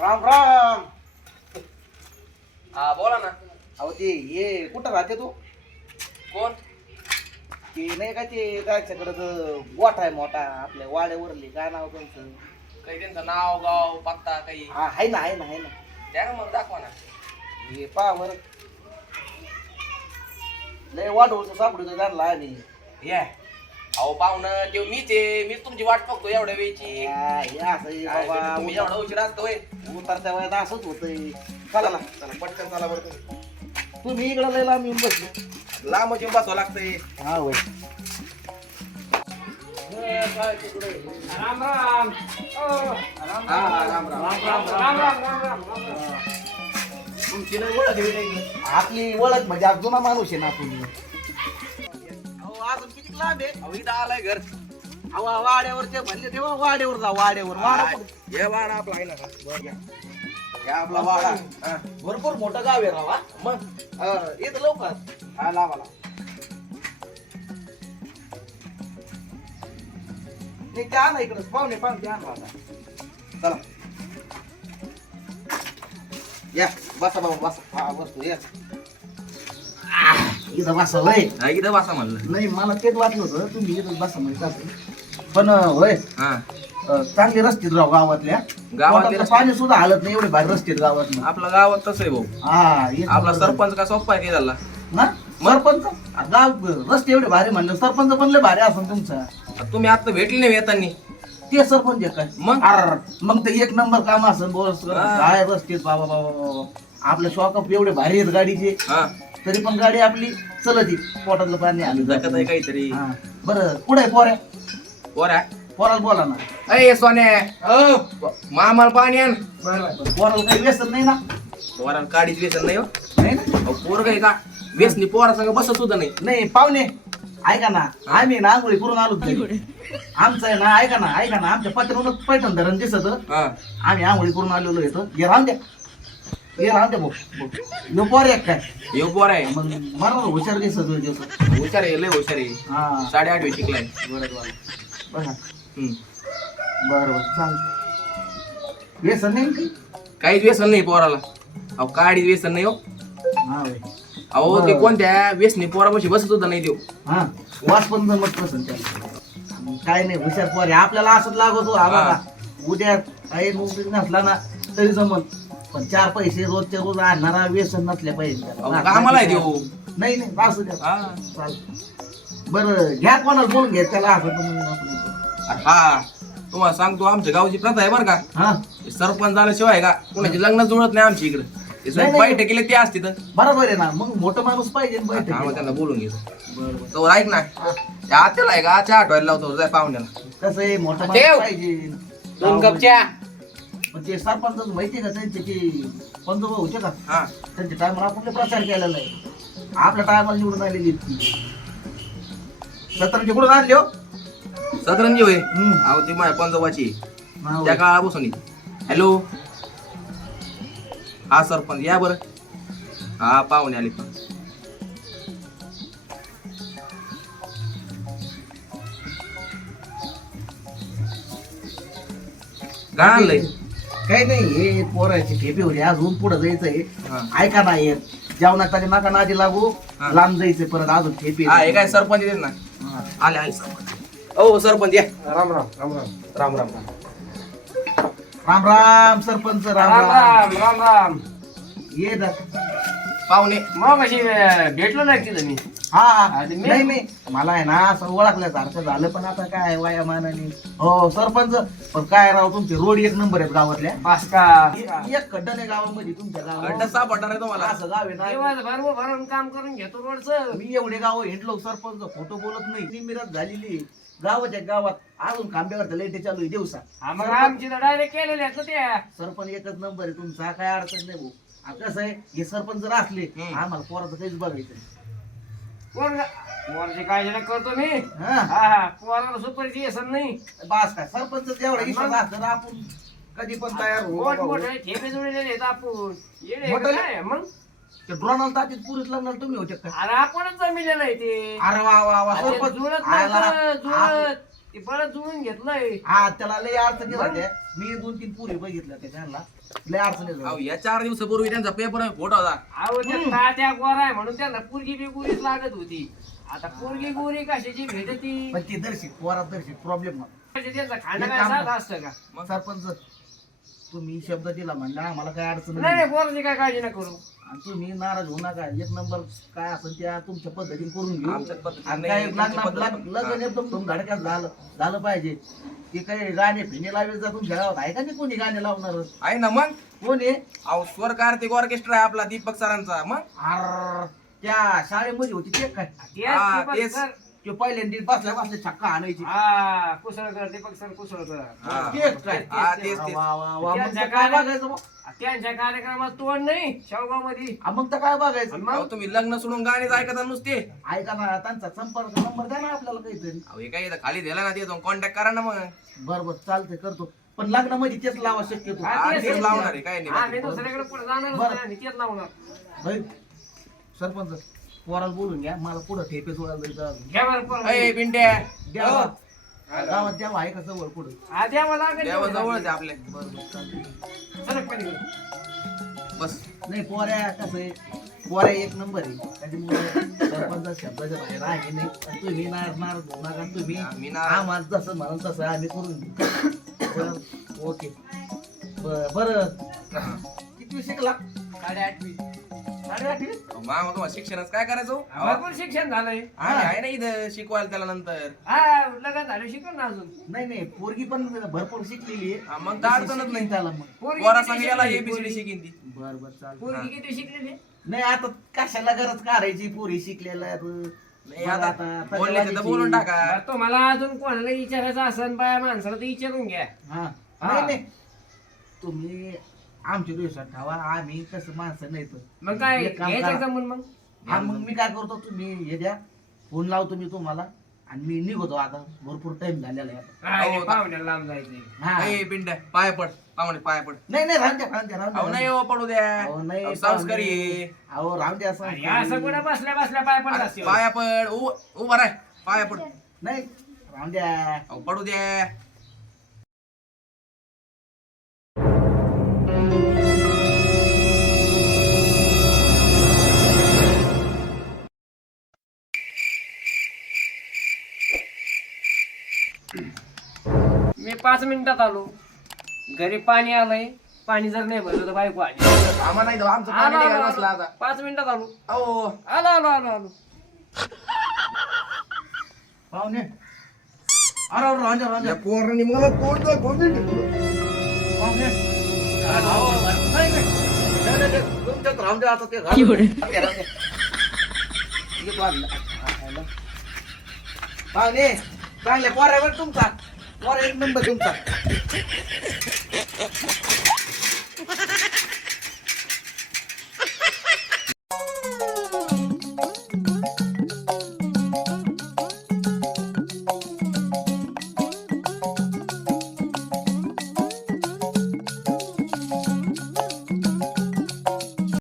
राम राम. हा बोला ना. अहो ते ये कुठं राहते तू? कोण? ते नाही का ते त्याच्याकडं गोठा आहे मोठा आपल्या वाड्यावरली काय नाव त्यांचं? काही त्यांचं नाव गाव पत्ता काही? हा आहे ना आहे ना आहे ना. द्या ना मग दाखवा ना. हे पहा बरं. लय वाढवचं सापडतो त्यांना आणि या अहो पाहुणं ते मीच आहे. मीच तुमची वाट बघतो एवढ्या वेळची. या- या असं हे काय बाबा तुम्ही एवढा उशीर असतो होय. उतरत्या वयात असंच होतंय. चला ना. चला पटकन चला बरं तुम्ही. तुम्ही इकडं लय लांब येऊन बसले. लांब येऊन बसवा लागतंय. हा होय. राम राम. हा हा राम. राम राम. राम राम राम राम तुमची ओळख आहे आपली ओळख म्हणजे आज जुना माणूस आहे ना तुम्ही. लांब आहे अहो इथं आलाय घर अहो वाड्यावरचे म्हणले तेव्हा वाड्यावर जा वाड्यावर वाडा? हे वाडा आपला आहे ना बरं घ्या. आपला वाडा हा. भरपूर मोठं गाव आहे राव. मग अं, येतं लवकर हा लावा लावा त्या ना इकडं पाहुणे पाहुणे त्या ना आता. चला या बसा बाबा बसा हा बसतो या इथं बसा हा, इथं बसा म्हणलं. नाही मला तेच वाटलं होतं तुम्ही इथं बसा असं पण अं, होय. हा. अं, चांगले रस्ते आहेत राव गावातल्या. गावातले रस्ते? पाणी सुद्धा हालत नाही एवढे भारी रस्ते आहेत गावात आपल्या गावात तसं आहे भाऊ. हा एक आपला नंबर. सरपंच का सोप्पा आहे काय झाला ना? सरपंच? गाव रस्ते एवढे भारी म्हणलं. सरपंच पण लय भारी असेल तुमचा. तुम्ही आता भेटले नाही येताना. ते सरपंच आहे. काय मग? अर, मग ते एक नंबर काम असेल बोस हा. काय रस्ते आहेत बाबा बाबा बाबा. आपल्या शॉकअप एवढे भारी आहेत गाडीचे. हा. तरी पण गाडी आपली चलत पोटातलं पाणी आलं. दाखत आहे काहीतरी. हा. बरं कुठे आहे पोऱ्या पोऱ्या पोराला बोला ना. अय सोन्या. मामाला पाणी आण. पोराला काही व्यसन नाही ना? पोराला काडीच व्यसन नाही हो. नाही ना? अहो, पोरग आहे का? व्यसनी पोरा संग बसत सुद्धा नाही. नाही पाहुणे ऐका ना. आम्ही ना आंघोळी करून आलो घरी. आमचं आहे ना ऐका ना ऐका ना. आमच्या पत्रावरून पैठण धरण दिसत. हा. आम्ही आंघोळी करून आलेलो येतो हे राहून द्या. राहून द्या भाऊ. ह्यो पोर एक काय? हे पोर आहे. मग मला हुशार दिसत दिवस हुशार आहे लय हुशार आहे. हा. साडेआठवी शिकलाय. बरं बरं. बघा. हम्म. बरं बरं. चाल व्यसन नाही काही? काहीच व्यसन नाही पोराला. अहो काडीच व्यसन नाही हो. हा होय. अहो ते कोणत्या व्यसनी पोरापाशी बसत सुद्धा नाही देऊ हा. वास पण जमत नसेल त्याला. मग काय नाही हुशार पोर आहे. आपल्याला असंच लागतो हा बाबा उद्या काही नोकरी नसला ना तरी जमत पण चार पैसे रोजच्या रोज आणणारा व्यसन नसल्या पाहिजे अहो, त्याला. कामाला आहे देऊ. नाही नाही असू द्या. हा. चालतं. बरं घ्या कोणाला बोलून घ्या त्याला असं तर मग आपण येतो. अरे हा तुम्हाला सांगतो आमच्या गावची प्रथा आहे बरं का. हा. हे सरपंच झाल्याशिवाय का? कुणाची लग्न जुळत नाही आमच्या इकडे. नाही, नाही. बैठकीला ते असते तर. बरोबर आहे ना. मग मोठं माणूस पाहिजे बैठकीला. आम्हाला त्यांना बोलून घेतो. बरं बरं. तो ऐक ना. त्या आत्याला आहे का? चहा आठवायला लावतो जाय पाहुण्याला. कसं आहे मोठं ठेव. पाहिजे. दोन कप चहा. पण ते सरपंच माहितीये का त्यांचे ते पंजोबा होते का? हा. त्यांच्या टायमाला आपण प्रचार केलेला आहे. आपल्या टायमाला निवडून आलेली आहेत ती. सतराची कुठून आणली हो? सतरंजी होय. अहो ती माझ्या पंजोबाची. होय. त्या काळापासून हॅलो. हा सरपंच या बरं. हा पाहुणे आले पण काय आणलंय? काही नाही हे पोराची ठेपी होती. अजून पुढे जायचंय. हा. ऐका ना येत जेवणात तरी नका नादी लागू. हा. लांब जायचंय परत अजून ठेपी हा हे काय सरपंच येते ना? हा. आले आले सरपंच. ओ सरपंच या. राम राम राम राम. राम राम. राम राम राम सरपंच राम राम राम. राम राम राम. ये दा. पाहुणे. मग अशी भेटलो नाही तिथं मी? हा आणि मी- नाही नाही मला आहे ना असं ओळखल्यासारखं झालं पण आता काय वयामानाने हो सरपंच. पण काय राव तुमचे रोड एक नंबर आहेत गावातल्या. बस का? एक एक खड्डा नाही गावामध्ये तुमच्या गावात. सापडणार आहे तुम्हाला. असं गाव आहे ना. राहून काम करून घेतो रोडचं. मी एवढे गाव हिंडलो सरपंच खोटं बोलत नाही. निमिरत झालेली आहे. गावाच्या गावात अजून खांब्यावर लाईटी चालू आहे दिवसा. हा, मग आमची तर डायरेक्ट केलेल्या आहेत ना त्या. सरपंच एकच नंबर आहे तुमचा. काय अडचण नाही भाऊ. आता कसं आहे? हे सरपंच जर असले हम्म. आम्हाला पोराचं काहीच बघायचं नाही. काळजी नाही करतो मी. हा. हा हा. पोराला सुपारीची येसन नाही. बास काय? सरपंच जेवढा विश्वास असला ना आपण कधी पण तयार होऊ मोठ बाबा. मोठे ठेपे जुळलेले आहेत आपण. येडे मोठं काय? मग? ते ड्रोनाला तातीत पुरीत लागणार तुम्ही होते अरे आपणच जमिलेलं आहे ते. अरे वा वा वा. अरे सरपंच जुळत आला- जुळत. ते परत जुळून घेतलंय हा त्याला लय अडचणी होत्या. मी दोन तीन पुरी बघितल्या त्याच्या लय अडचणी अहो होत्या. या चार दिवसापूर्वी त्यांचा पेपर फोटो होता. अहो त्या तात्या गोरा आहे म्हणून त्यांना पुरगी बी गुरीच लागत होती. आता पुरगी गुरी कशाची भेटती पण ती दर्शिक पोरात दर्शिक प्रॉब्लेम म्हणजे त्यांचं खाणं एक काय काम साधं कर. असतं का? मग? सरपंच तुम्ही शब्द दिला म्हणला आम्हाला काय अडचण नाही नाही नाही पोराची काय काळजी नका करू. आणि तुम्ही नाराज होऊ नका. एक नंबर काय असेल त्या तुमच्या पद्धतीने करून घेऊ. आमच्या पद्धतीने आणि नाही, काय तुमच्या लग्न पद्धतीने- लग्न एकदम तुम धडक्यात झालं झालं पाहिजे. की काही गाणे फिने लावेल जा तुमच्या गावात. आहे का नाही कोणी गाणे लावणार? आहे ना मग? कोण आहे? अहो स्वर कार्तिक ऑर्केस्ट्रा आहे आपला दीपक सरांचा. मग? आर, त्या शाळेमध्ये होती ते काय? तेच हा, ते तेच. पहिल्यांदा बसल्या बसल्या छक्का आणायची. हा कुसळकर दीपक सर कुसळकर हा. तेच काय? हा, तेच, तेच. वा, वा, वा. मग काय बघायचं मग? त्यांच्या कार्यक्रमात तोड नाही शेवगावमध्ये मग तर काय बघायचं? अहो तुम्ही लग्न सोडून गाणेच ऐकता नुसते. ऐका ना त्यांचा संपर्क नंबर द्या ना आपल्याला काहीतरी. अहो हे काय इथं खाली दिला ना ते कॉन्टॅक्ट करा ना मग. बरं बरं चालतंय करतो. पण लग्नामध्ये तेच लावा शक्यतो. हा, तेच. लावणार आहे काय आम्ही नाही दुसरीकडे पुढे जाणार बरं. आणि तेच लावणार. भाई सरपंच पोराला बोलून घ्या मला पुढं ठेपे सोडायला जायचं अजून. घ्या बरं पोरं. अय पिंट्या हो. गावात द्यावा आहे का जवळ पुढं. हा द्या मला देवा जवळच आहे आपल्या. बरं बरं चालतंय. सरक पाणी. बस. नाही पोऱ्या कसं आहे? पोऱ्या एक नंबर आहे. त्याच्यामुळे सरपंच शब्दाच्या बाहेर आहे नाही. आणि तुम्ही होऊ नका तुम्ही आम्ही नाराज- आम्हाला जसं म्हणाल तसं आम्ही करून घेऊ बरं, ओके. ब- बरं. किती शिकला? साडेआठवी. साडेआठवी? अहो, मामा तुम्हाला शिक्षणच काय करायचं हो? भरपूर शिक्षण झालंय. आहे ना इथं शिकवायला त्याला नंतर. हा लग्न झालं शिकव ना अजून. नाही नाही पोरगी पण भरपूर शिकलेली आहे. हा, मग काय अडचणच नाही. त्याला मग. पोरगी पोरा किती सांग याला शिकलेली? एबीसीडी शिकीन ती. बर बर चालतं पोरगी किती शिकलेली नाही आता कशाला गरज काढायची? पोरी शिकलेल्या नाही बरं, आता बोलले तर टक्केवारीची. बोलून टाका. बरं, तुम्हाला अजून कोणाला विचारायचं असेल बाया माणसाला तर विचारून घ्या. हा. हा. नाही नाही. तुम्ही आमच्या दिवसात ठेवा आम्ही कसं माणसं नाही तर मग काय एक काम घ्यायचं करा. जमून मग? हा मग मी काय करतो तुम्ही हे द्या. फोन लावतो मी तुम्हाला. आणि मी निघतो आता. भरपूर टाइम झालेला आहे आता. काय अहो, पाहुण्याला लांब जायचंय हा. ए पिंट्या पाय पड. पाहुणे पाय पड. नाही नाही राहून द्या राहून द्या राहून अहो नाही द्या. हो पडू द्या. अहो, नाही, संस्कारी आहे. अहो राहून द्या असं कुठं बसल्या बसल्या पाय पण अरे, पाया पड. उ- उभा राय पाया पड. नाही राहून द्या. अहो पडू द्या. मी पाच मिनिटात आलो घरी पाणी आलंय पाणी जर नाही भरलं तर बायको आली आम्हा नाही देऊ, आमचं पाणी आलो, निघायला आलो, बसलं आलो. आता पाच मिनिटात आलो अहो आलो आलो आलो आलो पाहुणे अरे पोरांनी मला तोडलं पाहुणे अहो, नाही, नाही. नाही, नाही, नाही. तुमच्यात राहून द्या आता ते घालून द्या. राहून द्या. येतो आम्ही. खायला. पाहुणे चांगले पोर आहे तुमचा. पोरा एक नंबर तुमचा.